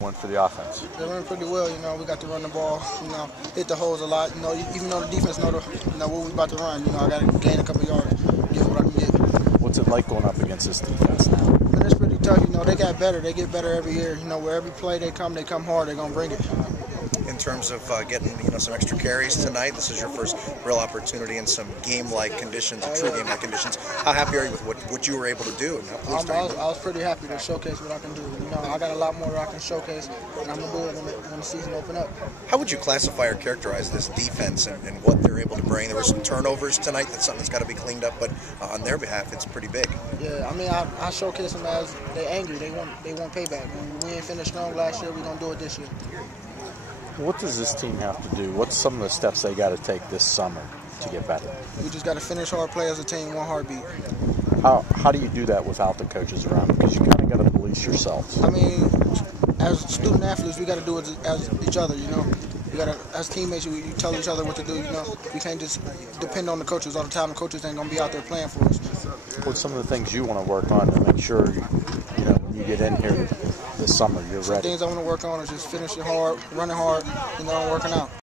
One for the offense. They run pretty well, we got to run the ball, hit the holes a lot, even though the defense know what we're about to run, I got to gain a couple yards, get what I can get. What's it like going up against this defense now? Man, it's pretty tough, they got better, they get better every year, where every play they come hard, they're going to bring it. In terms of getting some extra carries tonight, this is your first real opportunity in some game-like conditions, true game-like conditions. How happy are you with what you were able to do? I was pretty happy to showcase what I can do. I got a lot more that I can showcase, and I'm going to do it when the season opens up. How would you classify or characterize this defense and what they're able to bring? There were some turnovers tonight. That's something that's got to be cleaned up, but on their behalf, it's pretty big. Yeah, I showcase them as they're angry. They want payback. We ain't finished strong last year. We're going to do it this year. What does this team have to do? What's some of the steps they got to take this summer to get better? We just got to finish hard, play as a team, one heartbeat. How do you do that without the coaches around? Because you kind of got to police yourselves. As student athletes, we got to do it as each other. We got to, as teammates, we tell each other what to do. We can't just depend on the coaches all the time. The coaches ain't gonna be out there playing for us. What's some of the things you want to work on to make sure when you get in here this summer you're ready? Some things I want to work on is just finishing hard, running hard, working out.